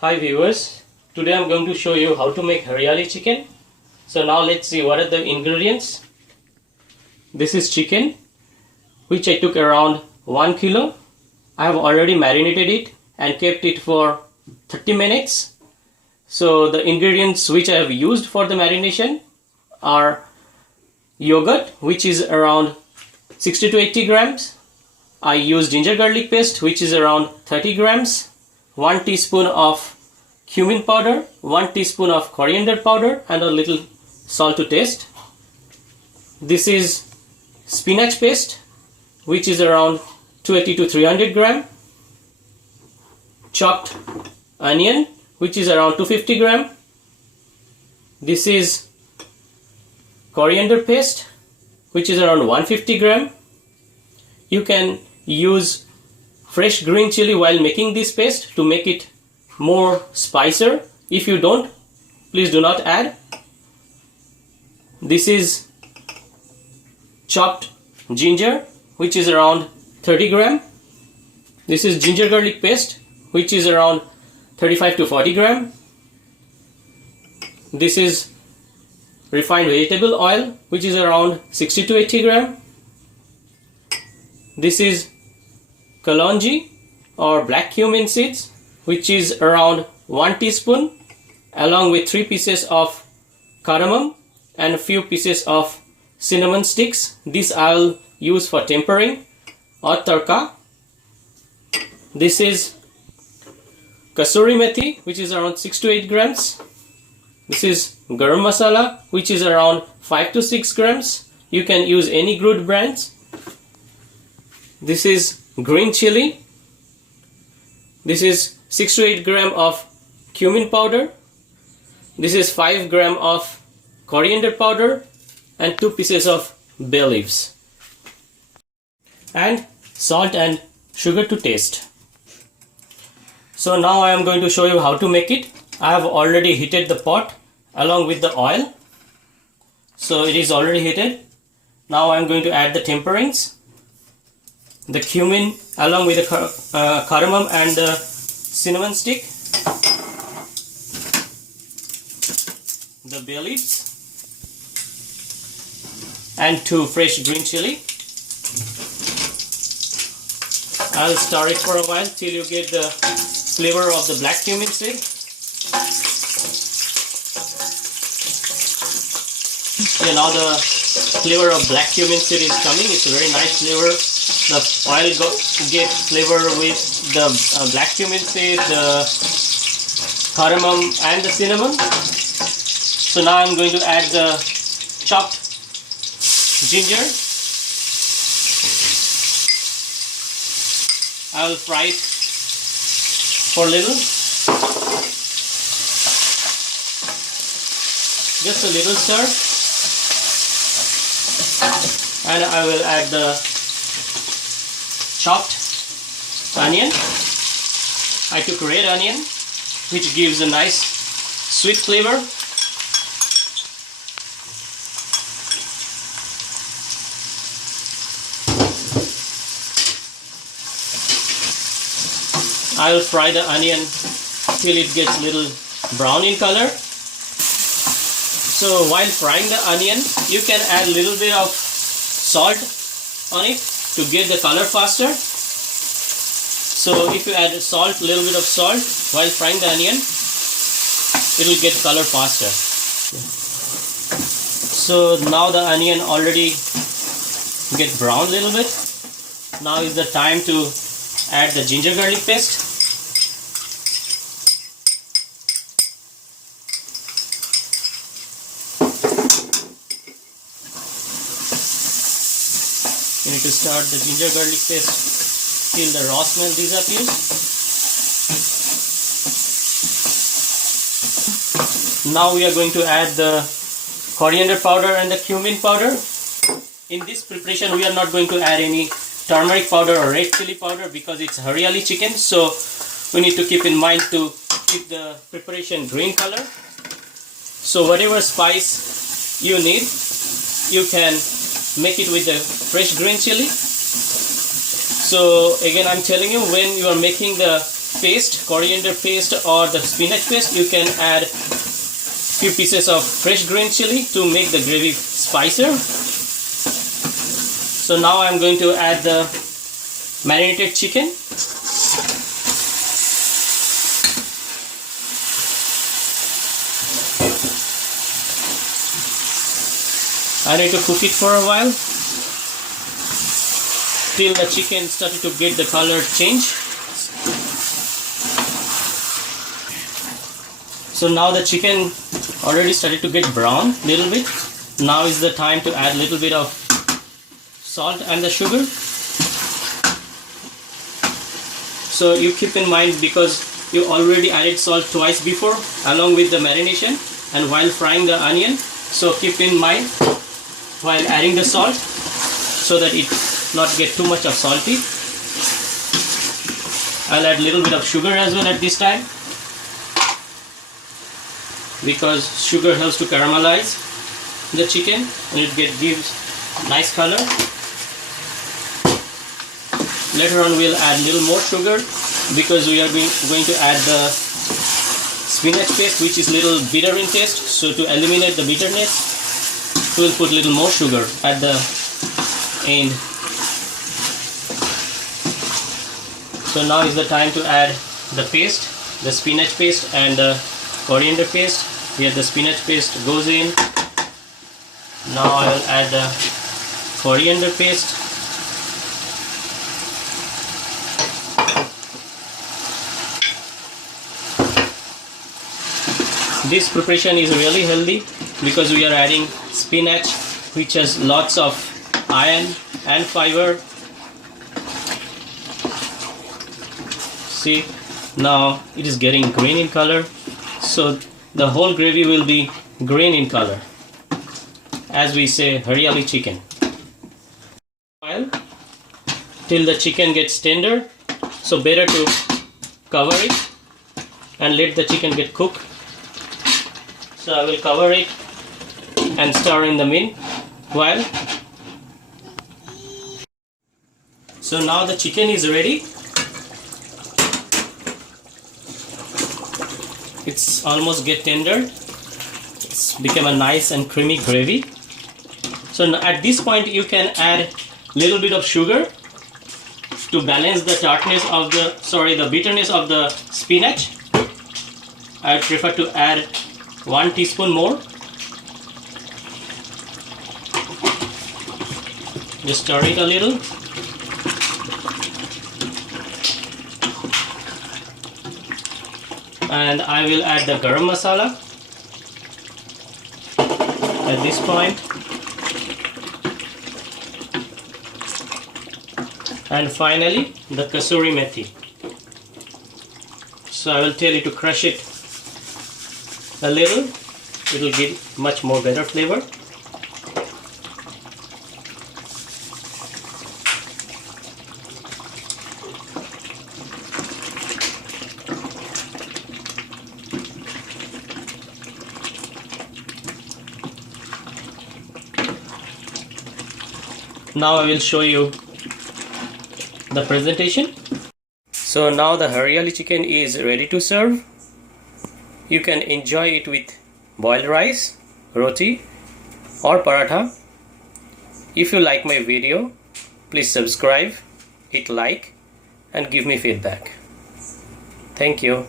Hi viewers, today I'm going to show you how to make Hariyali chicken. So now let's see what are the ingredients. This is chicken which I took around 1 kilo. I have already marinated it and kept it for 30 minutes. So the ingredients which I have used for the marination are yogurt, which is around 60 to 80 grams. I use ginger garlic paste, which is around 30 grams. 1 teaspoon of cumin powder, 1 teaspoon of coriander powder, and a little salt to taste. This is spinach paste, which is around 280 to 300 gram. Chopped onion, which is around 250 gram. This is coriander paste, which is around 150 gram. You can use fresh green chili while making this paste to make it more spicier. If you don't, please do not add. This is chopped ginger, which is around 30 gram. This is ginger garlic paste, which is around 35 to 40 gram. This is refined vegetable oil, which is around 60 to 80 gram. This is kalonji or black cumin seeds, which is around 1 teaspoon, along with 3 pieces of cardamom and a few pieces of cinnamon sticks. This I will use for tempering or tarka. This is kasuri methi, which is around 6 to 8 grams. This is garam masala, which is around 5 to 6 grams. You can use any good brands. This is green chili. This is 6 to 8 gram of cumin powder. This is 5 gram of coriander powder and 2 pieces of bay leaves. And salt and sugar to taste. So now I am going to show you how to make it. I have already heated the pot along with the oil. So it is already heated. Now I am going to add the temperings. The cumin along with the cardamom and the cinnamon stick, the bay leaves, and 2 fresh green chili. I'll stir it for a while till you get the flavor of the black cumin seed. Yeah, now the flavor of black cumin seed is coming. It's a very nice flavor. The oil get flavor with the black cumin seed, the cardamom and the cinnamon. So now I'm going to add the chopped ginger. I will fry it for a little. Just a little stir. And I will add the chopped onion. I took red onion, which gives a nice sweet flavor. I will fry the onion till it gets a little brown in color. So while frying the onion, you can add a little bit of salt on it to get the color faster. So if you add salt, little bit of salt while frying the onion, it will get color faster. So now the onion already get brown a little bit. Now is the time to add the ginger garlic paste. You need to start the ginger garlic paste till the raw smell disappears. Now we are going to add the coriander powder and the cumin powder. In this preparation we are not going to add any turmeric powder or red chili powder because it's hariyali chicken, so we need to keep in mind to keep the preparation green color. So whatever spice you need, you can make it with the fresh green chili. So again, I'm telling you, when you are making the paste, coriander paste or the spinach paste, you can add few pieces of fresh green chili to make the gravy spicier. So now I'm going to add the marinated chicken. I need to cook it for a while till the chicken started to get the color change. So now the chicken already started to get brown little bit. Now is the time to add little bit of salt and the sugar. So you keep in mind, because you already added salt twice before along with the marination and while frying the onion. So keep in mind while adding the salt so that it not get too much of salty. I'll add little bit of sugar as well at this time, because sugar helps to caramelize the chicken and it gives nice color. Later on we'll add little more sugar because we are going to add the spinach paste, which is little bitter in taste. So to eliminate the bitterness, we'll put little more sugar at the end. So now is the time to add the paste, the spinach paste and the coriander paste. Here the spinach paste goes in. Now I will add the coriander paste. This preparation is really healthy because we are adding spinach, which has lots of iron and fiber. See, now it is getting green in color, so the whole gravy will be green in color, as we say Hariyali chicken. While till the chicken gets tender, so better to cover it and let the chicken get cooked. So I will cover it and stir in the meanwhile. So now the chicken is ready. It's almost get tender. It's become a nice and creamy gravy. So at this point you can add little bit of sugar to balance the tartness of the bitterness of the spinach. I would prefer to add 1 teaspoon more. Just stir it a little. And I will add the garam masala at this point. And finally the kasuri methi. So I will tell you to crush it a little. It will give much more better flavor. Now I will show you the presentation. So now the Hariyali chicken is ready to serve. You can enjoy it with boiled rice, roti or paratha. If you like my video, please subscribe, hit like and give me feedback. Thank you.